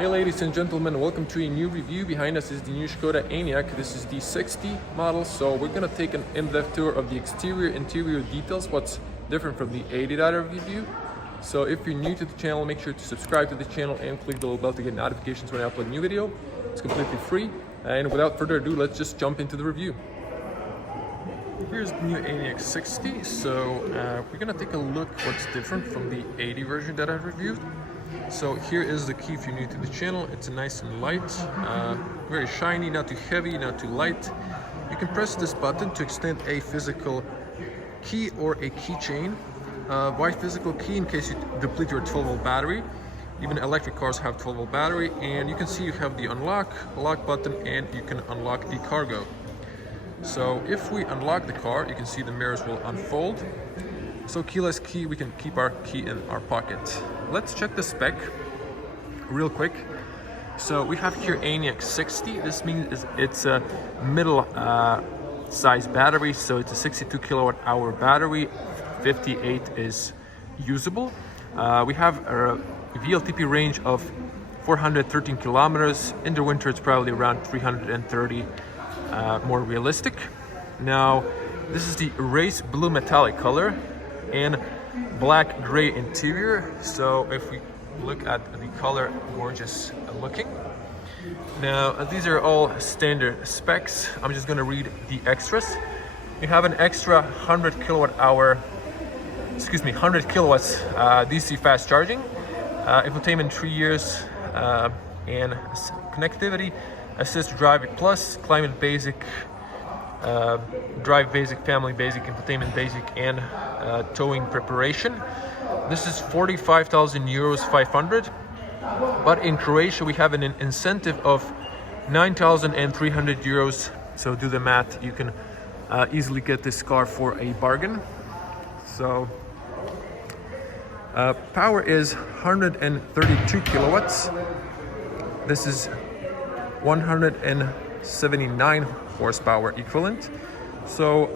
Hey ladies and gentlemen, welcome to a new review. Behind us is the new koda Enyaq. This is the 60 model, so we're going to take an in-depth tour of the exterior interior details, what's different from the 80 that I review. So if you're new to the channel, make sure to subscribe to the channel and click the little bell to get notifications when I upload a new video. It's completely free, and without further ado, let's just jump into the review. Here's the new Enyaq 60, so we're going to take a look what's different from the 80 version that I reviewed. So here is the key if you're new to the channel. It's nice and light, very shiny, not too heavy, not too light. You can press this button to extend a physical key or a keychain. Why physical key? In case you deplete your 12-volt battery. Even electric cars have 12-volt battery, and you can see you have the lock button, and you can unlock the cargo. So if we unlock the car, you can see the mirrors will unfold. So keyless key, we can keep our key in our pocket. Let's check the spec real quick. So we have here Enyaq 60. This means it's a middle size battery. So it's a 62 kilowatt hour battery. 58 is usable. We have a WLTP range of 413 kilometers. In the winter, it's probably around 330, more realistic. Now, this is the race blue metallic color and black gray interior. So if we look at the color, gorgeous looking. Now these are all standard specs. I'm just going to read the extras. You have an extra 100 kilowatts DC fast charging, infotainment 3 years, and connectivity assist drive plus, climate basic, drive basic, family basic, infotainment basic, and towing preparation. This is 45,000 euros 500, but in Croatia we have an incentive of 9,300 euros. So do the math, you can easily get this car for a bargain. So power is 132 kilowatts. This is 179 horsepower equivalent. So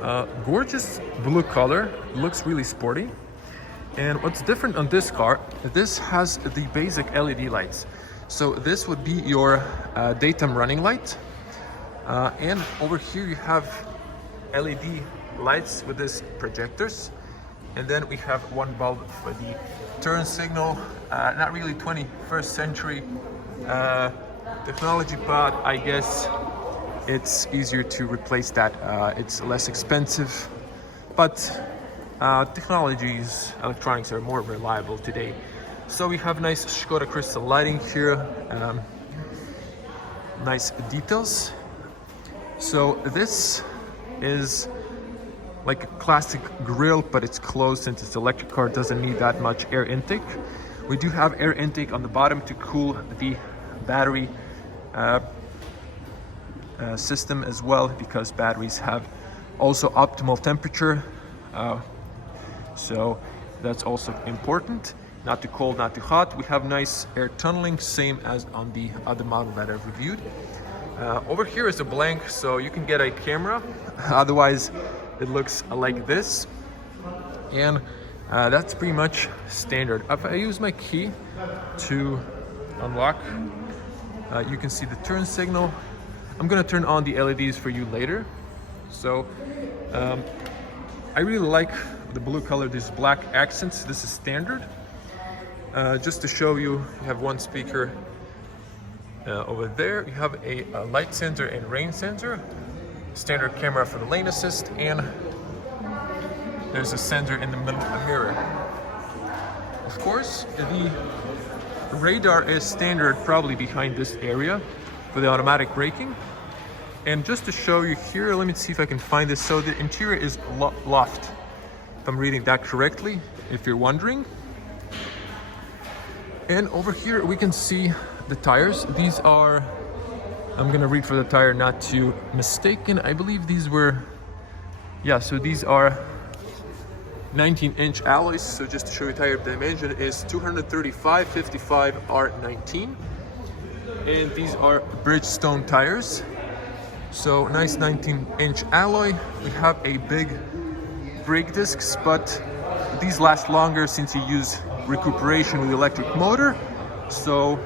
gorgeous blue color, looks really sporty. And what's different on this car, this has the basic LED lights. So this would be your daytime running light, and over here you have LED lights with these projectors, and then we have one bulb for the turn signal. Not really 21st century technology, but I guess it's easier to replace that. It's less expensive, but technologies, electronics are more reliable today. So we have nice Skoda crystal lighting here, nice details. So this is like a classic grille, but it's closed since it's an electric car, doesn't need that much air intake. We do have air intake on the bottom to cool the battery system as well, because batteries have also optimal temperature, so that's also important. Not too cold, not too hot. We have nice air tunneling, same as on the other model that I've reviewed. Over here is a blank, so you can get a camera, otherwise it looks like this, and that's pretty much standard. If I use my key to unlock, you can see the turn signal. I'm gonna turn on the LEDs for you later. So I really like the blue color, these black accents. This is standard. Just to show you, you have one speaker over there. You have a light sensor and rain sensor, standard camera for the lane assist, and there's a sensor in the middle of the mirror. Of course, the radar is standard, probably behind this area for the automatic braking. And just to show you here, let me see if I can find this. So the interior is Loft, if I'm reading that correctly, if you're wondering. And over here we can see the tires. These are, I'm gonna read for the tire not to mistaken, I believe these were, yeah, so these are 19-inch alloys. So just to show you tire dimension is 235/55 R19, and these are Bridgestone tires. So nice 19-inch alloy. We have a big brake discs, but these last longer since you use recuperation with the electric motor. So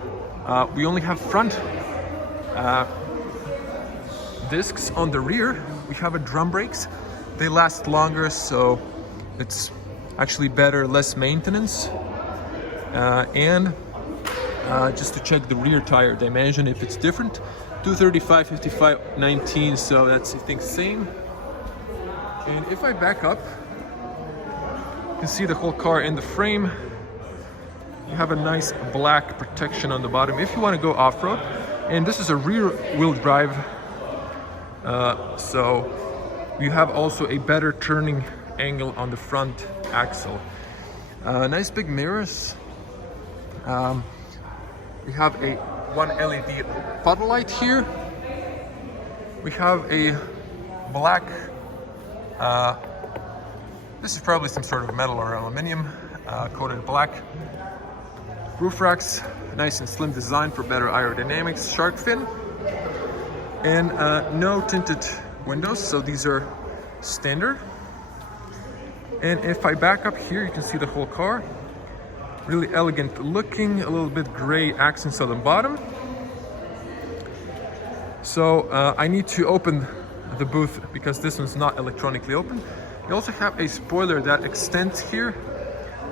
We only have front discs. On the rear we have a drum brakes. They last longer, so it's actually better, less maintenance. And just to check the rear tire dimension, if it's different, 235, 55, 19, so that's, I think, same. And if I back up, you can see the whole car in the frame. You have a nice black protection on the bottom if you want to go off-road. And this is a rear-wheel drive, so you have also a better turning angle on the front axle. Nice big mirrors. We have a one LED puddle light here. We have a black, this is probably some sort of metal or aluminum, coated black roof racks. Nice and slim design for better aerodynamics. Shark fin. And no tinted windows, so these are standard. And if I back up here, you can see the whole car. Really elegant looking, a little bit gray accents on the bottom. So I need to open the booth because this one's not electronically open. You also have a spoiler that extends here.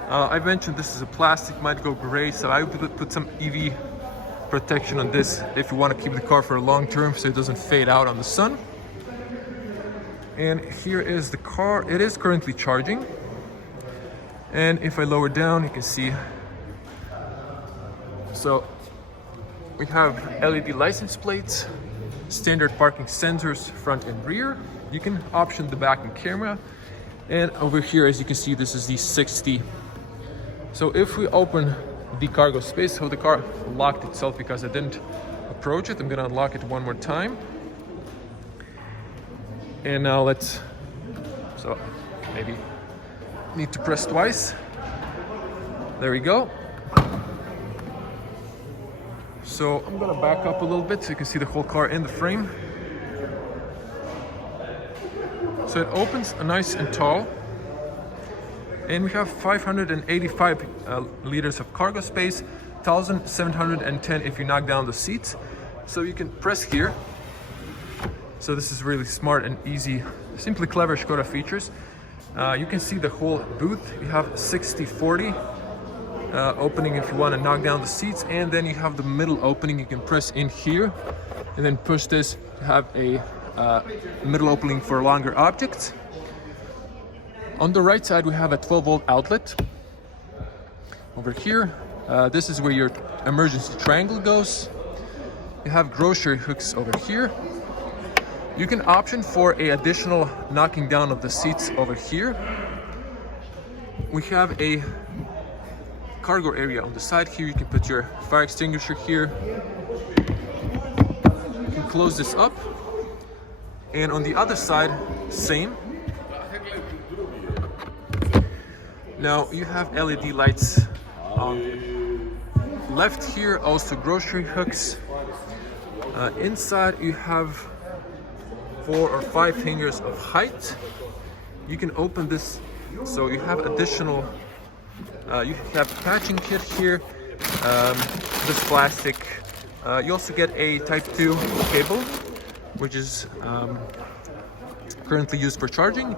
I mentioned this is a plastic, might go gray, so I would put some EV protection on this if you want to keep the car for a long term so it doesn't fade out on the sun. And here is the car. It is currently charging. And if I lower down, you can see. So we have LED license plates, standard parking sensors front and rear. You can option the back and camera. And over here, as you can see, this is the 60. So if we open the cargo space, so the car locked itself because I didn't approach it. I'm gonna unlock it one more time. And now let's, so maybe need to press twice. There we go. So I'm gonna back up a little bit so you can see the whole car in the frame. So it opens nice and tall. And we have 585 liters of cargo space, 1,710 if you knock down the seats. So you can press here. So this is really smart and easy, simply clever Škoda features. You can see the whole booth. You have 60/40 opening if you want to knock down the seats, and then you have the middle opening. You can press in here and then push this to have a middle opening for longer objects. On the right side we have a 12-volt outlet. Over here, this is where your emergency triangle goes. You have grocery hooks over here. You can option for a additional knocking down of the seats over here. We have a cargo area on the side here. You can put your fire extinguisher here. You can close this up. And on the other side, same. Now you have LED lights on left here, also grocery hooks. Inside you have 4 or 5 hangers of height. You can open this, so you have additional, you have patching kit here, this plastic. You also get a Type 2 cable, which is currently used for charging.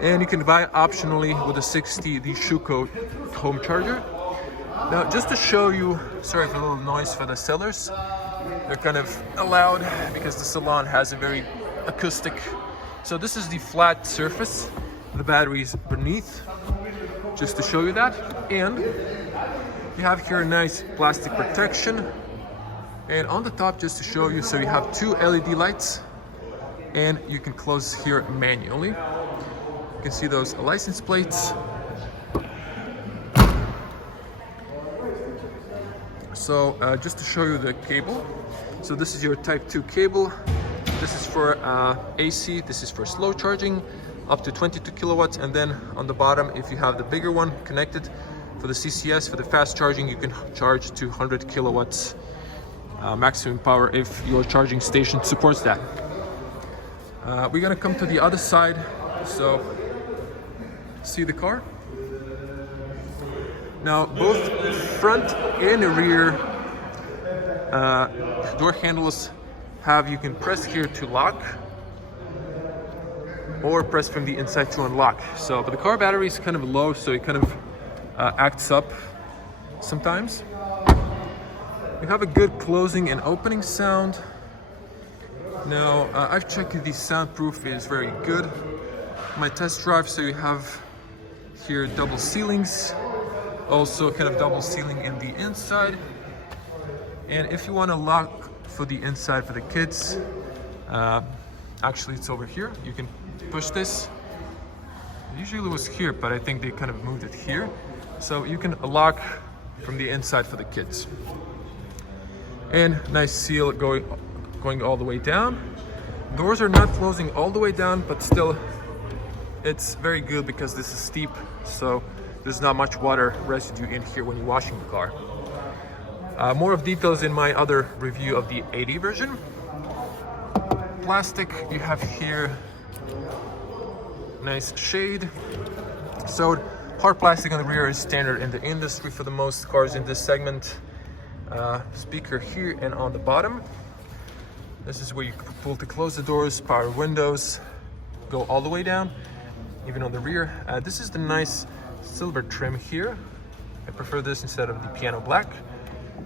And you can buy optionally with a 60 the Schuko home charger. Now just to show you, sorry for a little noise for the sellers. They're kind of loud because the salon has a very acoustic. So this is the flat surface, the batteries beneath, just to show you that. And you have here a nice plastic protection. And on the top, just to show you, so you have 2 LED lights and you can close here manually. You can see those license plates. So just to show you the cable. So this is your Type 2 cable. This is for AC, this is for slow charging, up to 22 kilowatts. And then on the bottom, if you have the bigger one connected for the CCS, for the fast charging, you can charge to 100 kilowatts maximum power if your charging station supports that. We're gonna come to the other side. So see the car? Now both front and rear door handles you can press here to lock or press from the inside to unlock. So, but the car battery is kind of low, so it kind of acts up sometimes. We have a good closing and opening sound. Now, I've checked the soundproof is very good. My test drive, so you have here double ceilings, also kind of double ceiling in the inside. And if you want to lock for the inside for the kids, actually it's over here. You can push this. Usually it was here, but I think they kind of moved it here. So you can lock from the inside for the kids. And nice seal going all the way down. Doors are not closing all the way down, but still it's very good because this is steep, so there's not much water residue in here when you're washing the car. More of details in my other review of the 80 version. Plastic, you have here nice shade. So hard plastic on the rear is standard in the industry for the most cars in this segment. Speaker here and on the bottom. This is where you can pull to close the doors, power windows, go all the way down, even on the rear. This is the nice silver trim here. I prefer this instead of the piano black.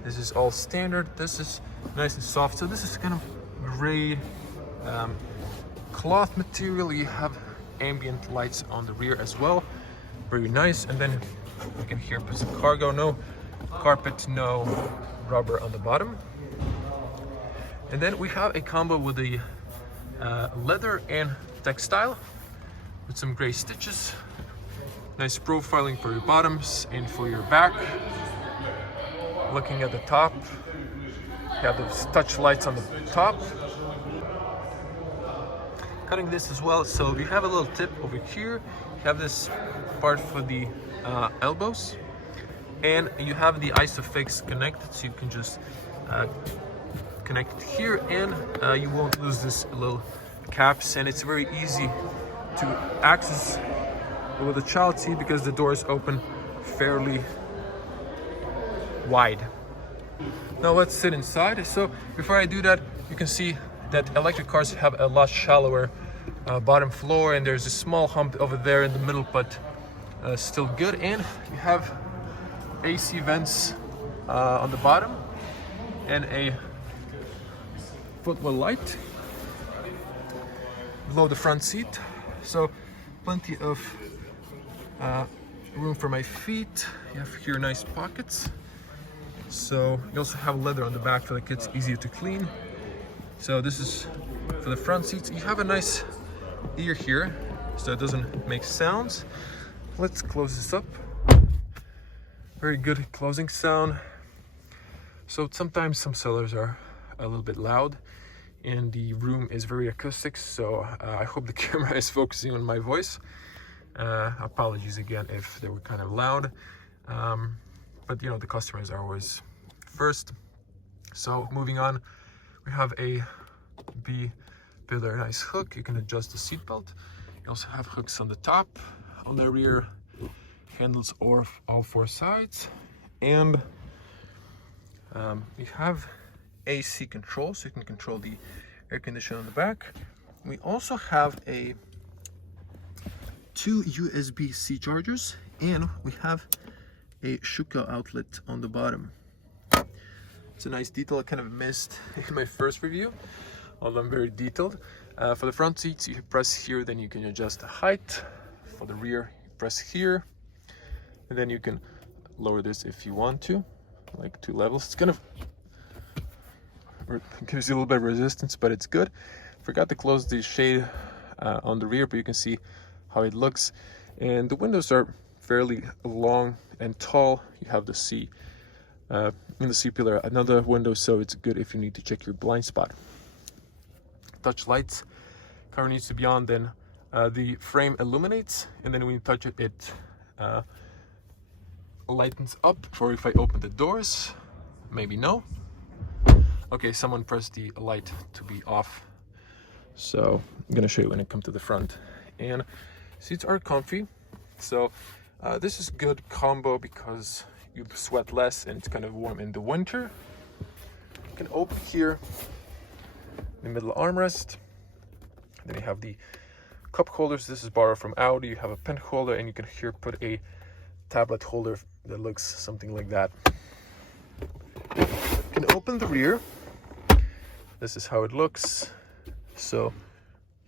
This is all standard. This is nice and soft. So this is kind of gray cloth material. You have ambient lights on the rear as well. Very nice. And then you can here put some cargo. No carpet, no rubber on the bottom. And then we have a combo with the leather and textile with some gray stitches. Nice profiling for your bottoms and for your back. Looking at the top, you have those touch lights on the top. Cutting this as well, so we have a little tip over here. You have this part for the elbows, and you have the isofix connected, so you can just connect it here, and you won't lose this little caps, and it's very easy to access with a child seat because the doors open fairly wide. Now let's sit inside. So before I do that, you can see that electric cars have a lot shallower bottom floor, and there's a small hump over there in the middle, but still good. And you have AC vents on the bottom and a footwell light below the front seat, so plenty of room for my feet. You have here nice pockets. So you also have leather on the back for the kids, easier to clean. So this is for the front seats. You have a nice ear here, so it doesn't make sounds. Let's close this up. Very good closing sound. So sometimes some sellers are a little bit loud, and the room is very acoustic, so I hope the camera is focusing on my voice. Apologies again if they were kind of loud. But you know, the customers are always first. So moving on, we have a B-pillar nice hook. You can adjust the seat belt. You also have hooks on the top, on the rear handles, or all four sides. And we have AC control, so you can control the air conditioner on the back. We also have two USB-C chargers, and we have a Shuka outlet on the bottom. It's a nice detail I kind of missed in my first review, although I'm very detailed. For the front seats, you press here, then you can adjust the height. For the rear, you press here, and then you can lower this if you want to, like 2 levels. It's kind of gives you a little bit of resistance, but it's good. Forgot to close the shade on the rear, but you can see how it looks. And the windows are fairly long and tall. You have the C in the C-pillar, another window, so it's good if you need to check your blind spot. Touch lights. Car needs to be on, then the frame illuminates, and then when you touch it, it lightens up. Or if I open the doors, maybe no. Okay, someone pressed the light to be off. So I'm gonna show you when it comes to the front. And seats are comfy. So this is good combo because you sweat less and it's kind of warm in the winter. You can open here the middle armrest. Then you have the cup holders. This is borrowed from Audi. You have a pen holder, and you can here put a tablet holder that looks something like that. You can open the rear. This is how it looks. So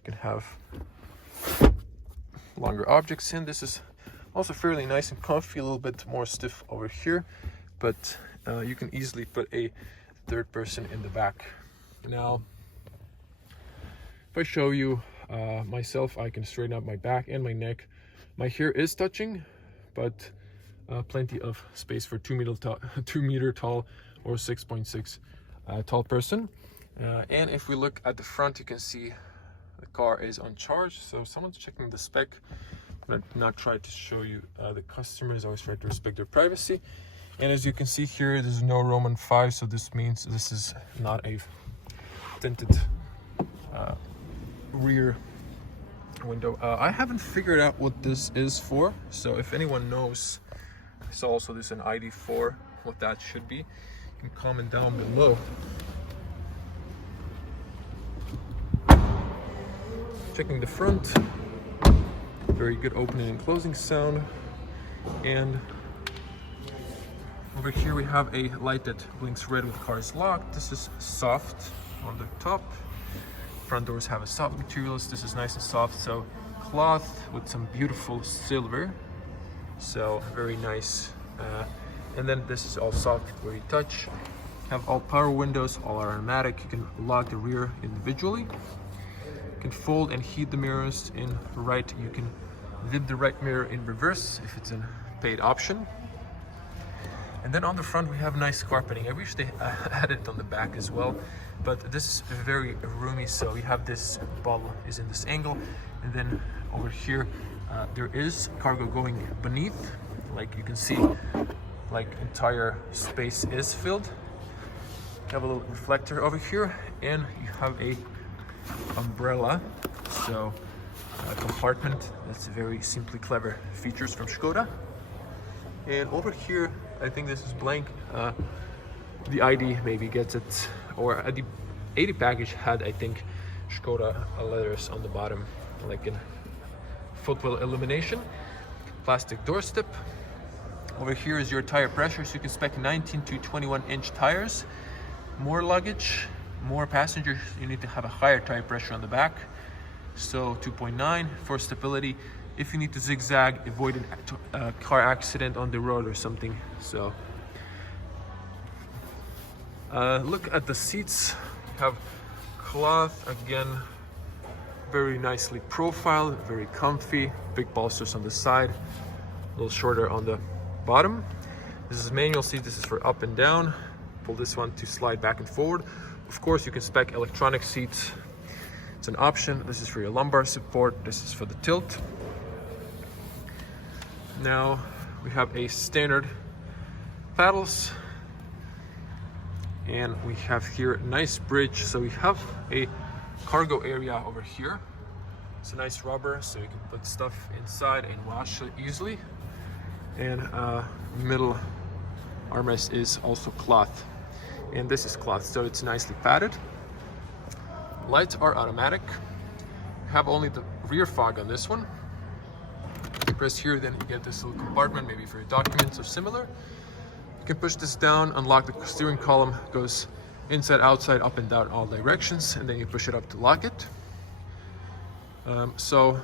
you can have longer objects in. This is also fairly nice and comfy, a little bit more stiff over here, but you can easily put a third person in the back. Now, if I show you myself, I can straighten up my back and my neck. My hair is touching, but plenty of space for 2 meter tall or 6.6 tall person. And if we look at the front, you can see the car is on charge, so someone's checking the spec. I'm not try to show you the customers. Always try to respect their privacy. And as you can see here, there's no Roman 5, so this means this is not a tinted rear window. I haven't figured out what this is for, so if anyone knows, so also this is an ID4, what that should be, you can comment down below. Checking the front, very good opening and closing sound. And over here we have a light that blinks red with car is locked. This is soft on the top. Front doors have a soft materials. This is nice and soft, so cloth with some beautiful silver, so very nice. And then this is all soft where you touch. Have all power windows, all are automatic. You can lock the rear individually. You can fold and heat the mirrors in right. You can flip the right mirror in reverse if it's a paid option. And then on the front we have nice carpeting. I wish they added it on the back as well, but this is very roomy. So we have this bottle is in this angle, and then over here there is cargo going beneath. Like you can see, like entire space is filled. You have a little reflector over here, and you have a umbrella, so a compartment. That's very simply clever features from Skoda. And over here, I think this is blank. The ID maybe gets it, or the 80 package had, I think, Skoda letters on the bottom, like in footwell illumination. Plastic door step. Over here is your tire pressure, so you can spec 19 to 21 inch tires. More luggage, more passengers, you need to have a higher tire pressure on the back, so 2.9 for stability. If you need to zigzag, avoid a car accident on the road or something. So look at the seats. You have cloth, again, very nicely profiled, very comfy. Big bolsters on the side, a little shorter on the bottom. This is manual seat. This is for up and down. Pull this one to slide back and forward. Of course, you can spec electronic seats. It's an option. This is for your lumbar support. This is for the tilt. Now we have a standard paddles, and we have here a nice bridge. So we have a cargo area over here. It's a nice rubber, so you can put stuff inside and wash it easily. And middle armrest is also cloth, and this is cloth, so it's nicely padded. Lights are automatic. You have only the rear fog on this one. You press here, then you get this little compartment, maybe for your documents or similar. You can push this down, unlock the steering column, goes inside, outside, up and down all directions, and then you push it up to lock it. So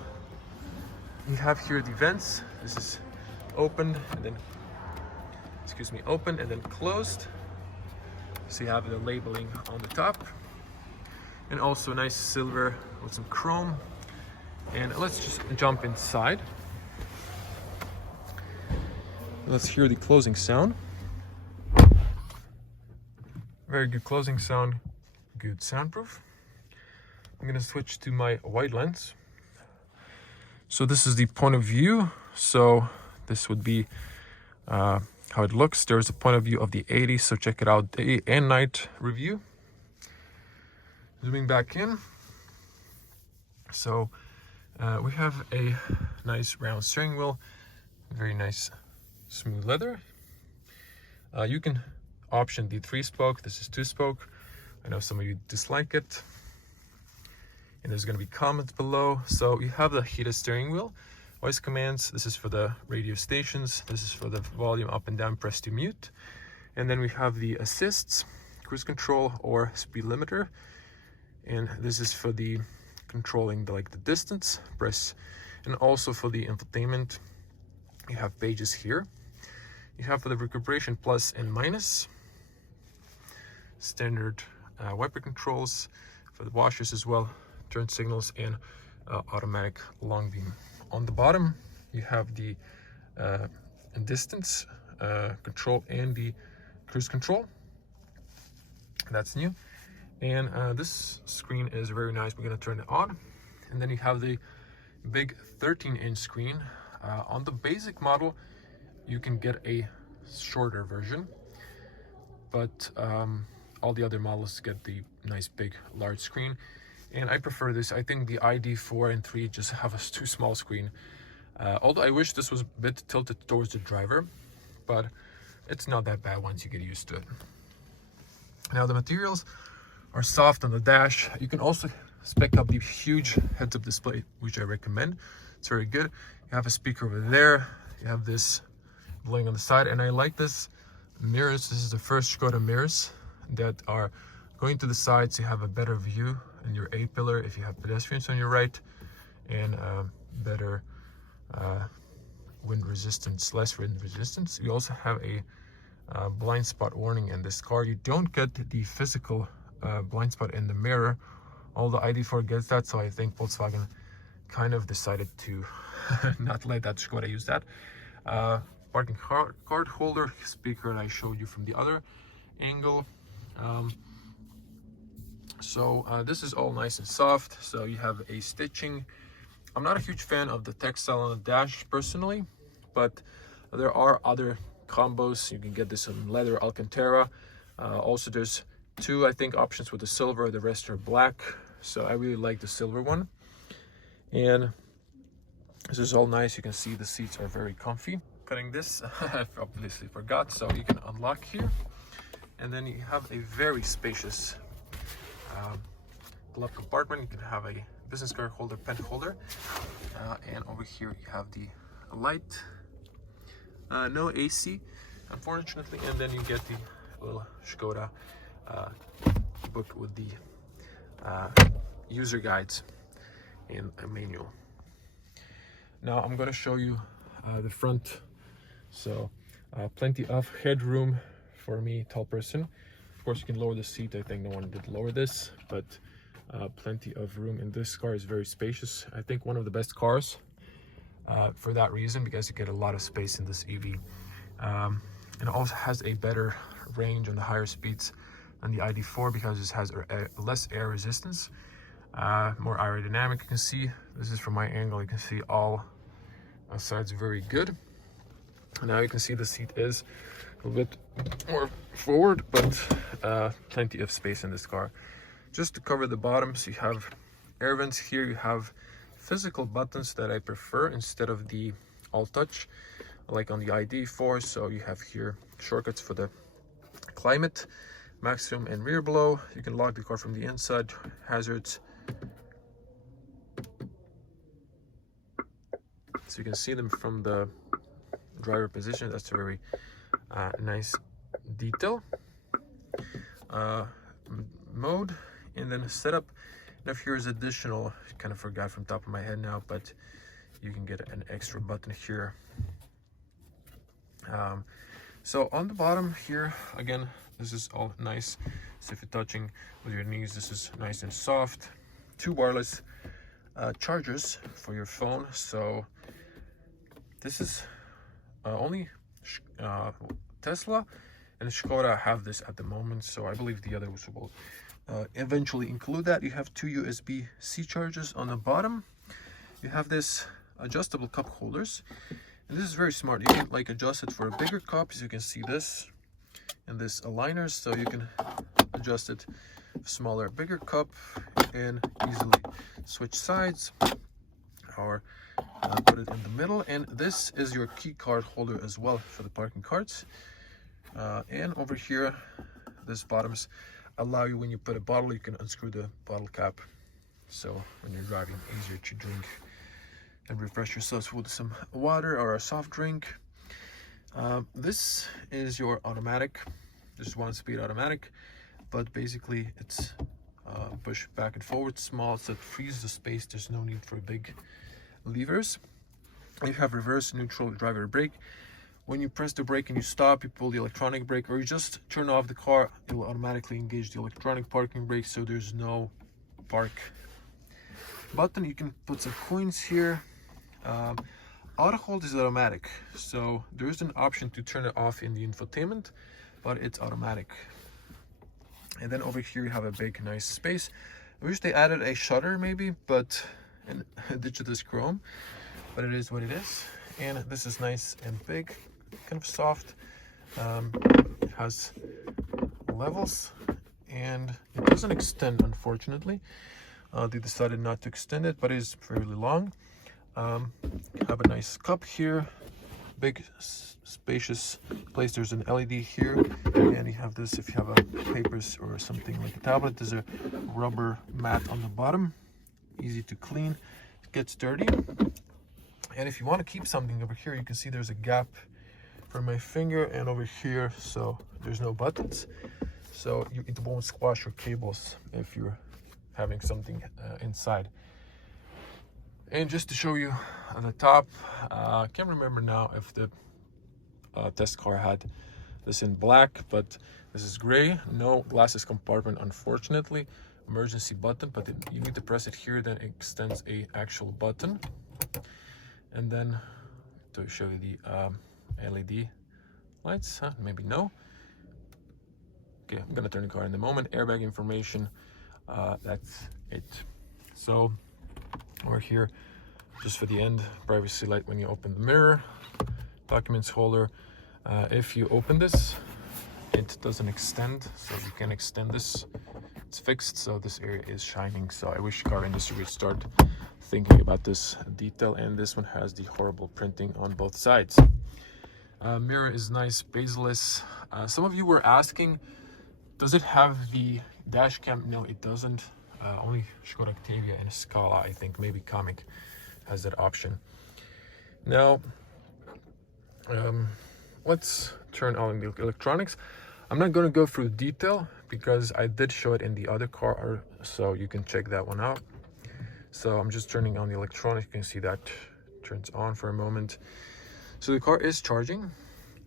you have here the vents. This is opened and then, opened and then closed. So you have the labeling on the top, and also nice silver with some chrome. And let's just jump inside. Let's hear the closing sound. Very good closing sound, good soundproof. I'm gonna switch to my wide lens. So this is the point of view. So this would be how it looks. There's a point of view of the 80, so check it out, day and night review. Zooming back in. So we have a nice round steering wheel, very nice smooth leather. You can option the 3-spoke. This is 2-spoke. I know some of you dislike it, and there's going to be comments below. So you have the heated steering wheel, voice commands. This is for the radio stations. This is for the volume up and down, press to mute. And then we have the assists, cruise control or speed limiter. And this is for the controlling the distance, press. And also for the infotainment, you have pages here. You have for the recuperation plus and minus, standard wiper controls for the washers as well, turn signals, and automatic long beam. On the bottom, you have the distance control and the cruise control. That's new. And this screen is very nice. We're going to turn it on. And then you have the big 13-inch screen. On the basic model, you can get a shorter version, but all the other models get the nice big large screen, and I prefer this. I think the ID4 and 3 just have a too small screen, although I wish this was a bit tilted towards the driver, but it's not that bad once you get used to it. Now the materials are soft on the dash. You can also spec up the huge heads-up display, which I recommend. It's very good. You have a speaker over there. You have this blowing on the side, and I like this mirrors. This is the first Skoda mirrors that are going to the sides. You have a better view in your A-pillar if you have pedestrians on your right, and better wind resistance, less wind resistance. You also have a blind spot warning in this car. You don't get the physical blind spot in the mirror, although ID4 gets that, so I think Volkswagen kind of decided to not let that Skoda use that. Parking card holder, speaker that I showed you from the other angle. This is all nice and soft. So you have a stitching. I'm not a huge fan of the textile on the dash personally, but there are other combos. You can get this in leather Alcantara. Also there's two, I think, options with the silver. The rest are black, so I really like the silver one. And this is all nice. You can see the seats are very comfy. Cutting this, I obviously forgot, so you can unlock here, and then you have a very spacious glove compartment. You can have a business card holder, pen holder, and over here you have the light. No AC, unfortunately, and then you get the little Skoda book with the user guides and a manual. Now I'm going to show you the front. So plenty of headroom for me, tall person. Of course, you can lower the seat. I think no one did lower this, but plenty of room. And this car is very spacious. I think one of the best cars for that reason, because you get a lot of space in this EV. And it also has a better range on the higher speeds than the ID4 because it has less air resistance, more aerodynamic. You can see, this is from my angle, you can see all sides very good. Now you can see the seat is a little bit more forward, but plenty of space in this car. Just to cover the bottoms, you have air vents here. You have physical buttons that I prefer instead of the all touch like on the ID4. So you have here shortcuts for the climate, maximum and rear blow. You can lock the car from the inside, hazards. So you can see them from the driver position. That's a very nice detail. Mode, and then setup. Now here's additional, kind of forgot from top of my head now, but you can get an extra button here. So on the bottom here, again, this is all nice. So if you're touching with your knees, this is nice and soft. Two wireless chargers for your phone. So this is only Tesla and Skoda have this at the moment, so I believe the others will eventually include that. You have two USB-C chargers on the bottom. You have this adjustable cup holders, and this is very smart. You can like adjust it for a bigger cup, as you can see this, and this aligners, so you can adjust it smaller, bigger cup, and easily switch sides or put it in the middle. And this is your key card holder as well for the parking cards. And over here, this bottoms, allow you, when you put a bottle, you can unscrew the bottle cap. So when you're driving, easier to drink and refresh yourselves with some water or a soft drink. This is your automatic. This is 1-speed automatic, but basically it's push back and forward, small, so it frees the space. There's no need for big levers. You have reverse, neutral, driver, brake. When you press the brake and you stop, you pull the electronic brake, or you just turn off the car, it will automatically engage the electronic parking brake, so there's no park button. You can put some coins here. Auto hold is automatic, so there is an option to turn it off in the infotainment, but it's automatic. And then over here you have a big, nice space. I wish they added a shutter maybe, but and ditch this chrome, but it is what it is. And this is nice and big, kind of soft. It has levels, and it doesn't extend, unfortunately. They decided not to extend it, but it is fairly long. You have a nice cup here, big spacious place. There's an LED here, and you have this if you have a papers or something like a tablet. There's a rubber mat on the bottom, easy to clean. It gets dirty, and if you want to keep something over here, you can see there's a gap for my finger and over here, so there's no buttons, so it won't squash your cables if you're having something inside. And just to show you on the top, I can't remember now if the test car had this in black, but this is gray. No glasses compartment, unfortunately. Emergency button, but you need to press it here, then it extends a actual button. And then to show you the LED lights, maybe no. Okay, I'm gonna turn the car in a moment. Airbag information, that's it. So over here, just for the end, privacy light when you open the mirror, documents holder. If you open this, it doesn't extend, so you can extend this. It's fixed, so this area is shining. So I wish car industry would start thinking about this detail. And this one has the horrible printing on both sides. Mirror is nice, bezel-less. Some of you were asking, does it have the dash cam? No, it doesn't. Only Skoda Octavia and Scala, I think, maybe Comic has that option. Now, let's turn on the electronics. I'm not going to go through detail because I did show it in the other car, so you can check that one out. So I'm just turning on the electronics. You can see that turns on for a moment. So the car is charging,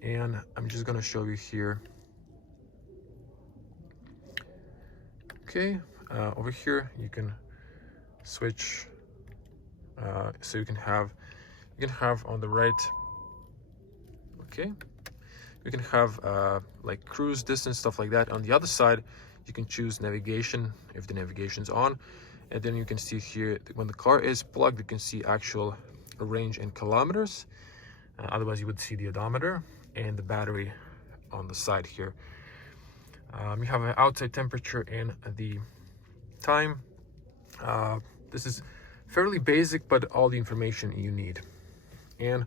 and I'm just going to show you here. Okay, over here you can switch, so you can have on the right, okay, you can have like cruise distance, stuff like that. On the other side you can choose navigation if the navigation's on, and then you can see here when the car is plugged, you can see actual range in kilometers. Otherwise you would see the odometer and the battery on the side here. You have an outside temperature and the time. This is fairly basic, but all the information you need. And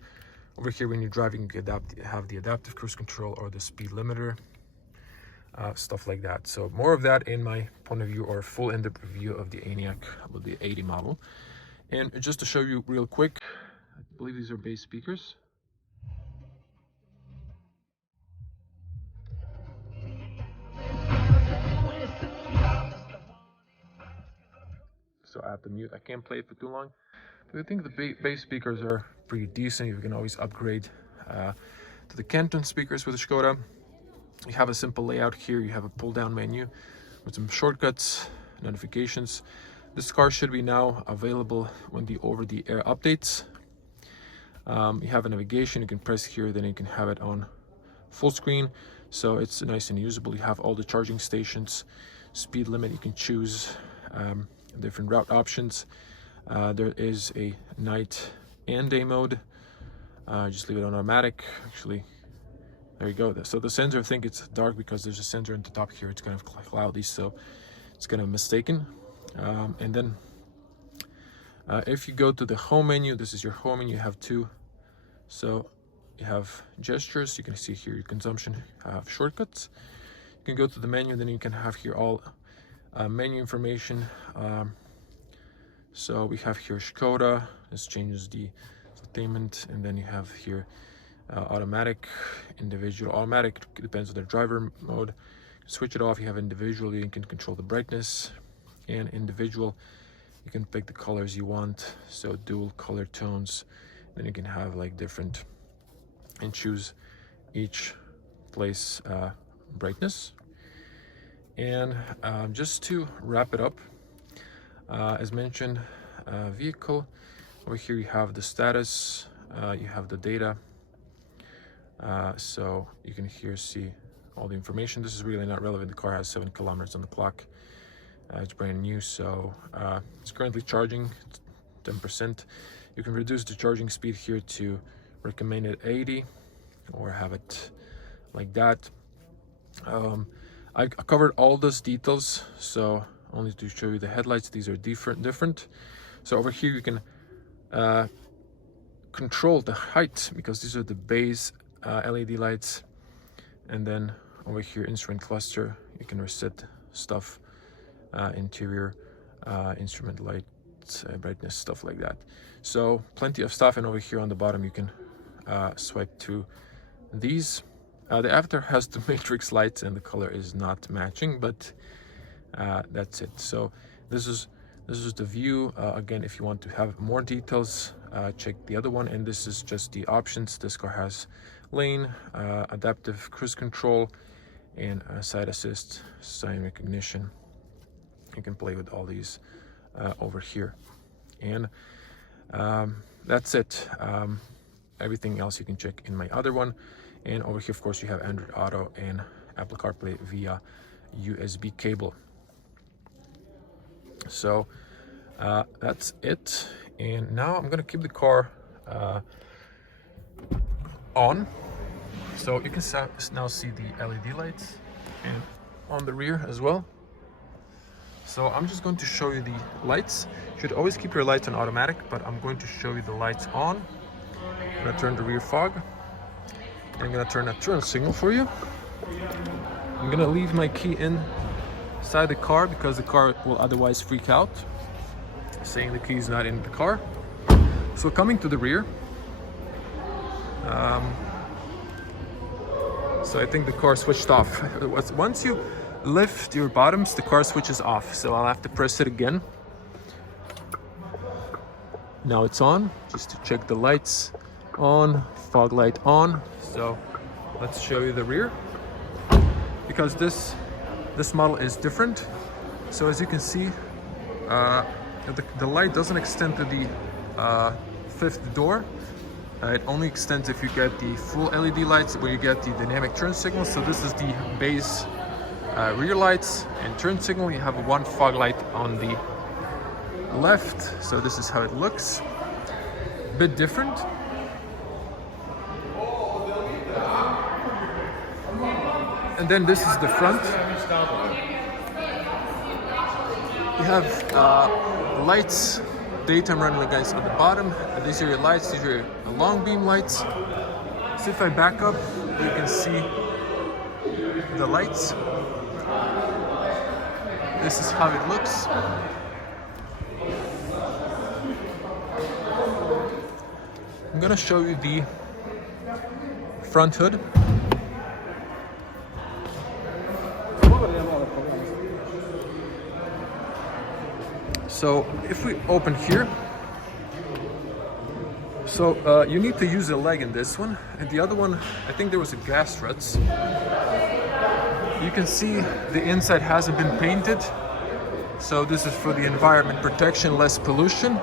over here, when you're driving, you can have the adaptive cruise control or the speed limiter, stuff like that. So more of that in my point of view, or full in-depth review of the Enyaq with the 80 model. And just to show you real quick, I believe these are bass speakers. So I have to mute. I can't play it for too long. But I think the bass speakers are pretty decent. You can always upgrade to the Canton speakers with the Skoda. You have a simple layout here. You have a pull-down menu with some shortcuts, notifications. This car should be now available when the over-the-air updates. You have a navigation. You can press here, then you can have it on full screen. So it's nice and usable. You have all the charging stations, speed limit. You can choose different route options. There is a night and day mode. Just leave it on automatic. Actually, there you go. So the sensor, I think it's dark because there's a sensor on the top here. It's kind of cloudy, so it's kind of mistaken. And then if you go to the home menu, this is your home menu. You have two. So you have gestures. You can see here your consumption. You have shortcuts. You can go to the menu, then you can have here all menu information. So we have here Skoda. This changes the Infotainment, and then you have here automatic, individual. Automatic depends on the driver mode. Switch it off. You have individual. You can control the brightness, and individual, you can pick the colors you want. So dual color tones. Then you can have like different, and choose each place brightness. And just to wrap it up, as mentioned, vehicle. Over here you have the status, you have the data, so you can here see all the information. This is really not relevant. The car has 7 kilometers on the clock. It's brand new, so it's currently charging 10%. You can reduce the charging speed here to recommended 80, or have it like that. I covered all those details, so only to show you the headlights. These are different. So over here you can control the height, because these are the base LED lights. And then over here, instrument cluster, you can reset stuff, interior, instrument lights, brightness, stuff like that. So plenty of stuff. And over here on the bottom you can swipe to these. The after has the matrix lights and the color is not matching, but that's it. So this is the view. Again, if you want to have more details, check the other one. And this is just the options. This car has lane, adaptive cruise control, and side assist, sign recognition. You can play with all these over here. And that's it. Everything else you can check in my other one. And over here, of course, you have Android Auto and Apple CarPlay via USB cable. So that's it. And now I'm gonna keep the car on. So you can now see the LED lights, and on the rear as well. So I'm just going to show you the lights. You should always keep your lights on automatic, but I'm going to show you the lights on. I'm gonna turn the rear fog. I'm gonna turn a turn signal for you. I'm gonna leave my key inside the car because the car will otherwise freak out, saying the key is not in the car. So coming to the rear, so I think the car switched off. Once you lift your bottoms, the car switches off. So I'll have to press it again. Now it's on, just to check the lights on, fog light on. So let's show you the rear, because this model is different. So as you can see, the light doesn't extend to the fifth door. It only extends if you get the full LED lights, where you get the dynamic turn signal. So this is the base rear lights and turn signal. You have one fog light on the left. So this is how it looks. A bit different. And then this is the front. You have lights, daytime running lights on the bottom. These are your lights, these are your long beam lights. So if I back up, you can see the lights. This is how it looks. I'm gonna show you the front hood. So if we open here, so you need to use a leg in this one, and the other one, I think there was a gas struts. You can see the inside hasn't been painted, so this is for the environment protection, less pollution,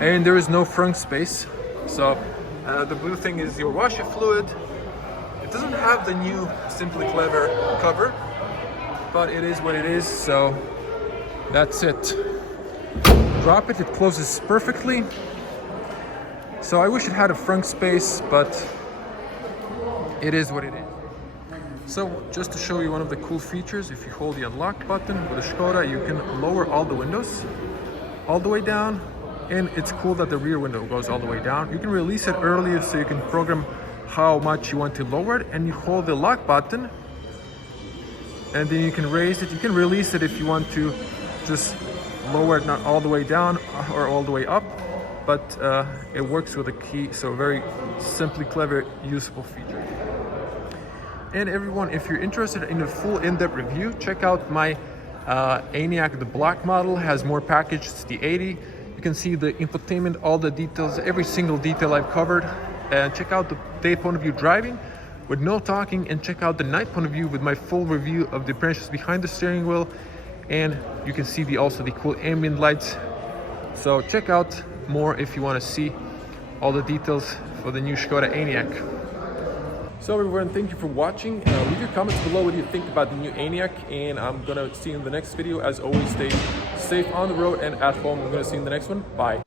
and there is no front space. So the blue thing is your washer fluid. It doesn't have the new Simply Clever cover, but it is what it is. So that's it. Drop it, it closes perfectly. So I wish it had a front space, but it is what it is. So just to show you one of the cool features, if you hold the unlock button with a Skoda, you can lower all the windows all the way down, and it's cool that the rear window goes all the way down. You can release it earlier, so you can program how much you want to lower it, and you hold the lock button and then you can raise it. You can release it if you want to just lower it, not all the way down or all the way up, but it works with a key, so very simply clever, usable feature. And everyone, if you're interested in a full in-depth review, check out my Enyaq, the black model, has more packages. It's the 80. You can see the infotainment, all the details, every single detail I've covered. And check out the day point of view driving with no talking, and check out the night point of view with my full review of the branches behind the steering wheel. And you can see also the cool ambient lights. So check out more if you want to see all the details for the new Škoda Enyaq. So everyone, thank you for watching. Leave your comments below what you think about the new Enyaq, and I'm gonna see you in the next video. As always, stay safe on the road and at home. I'm gonna see you in the next one. Bye.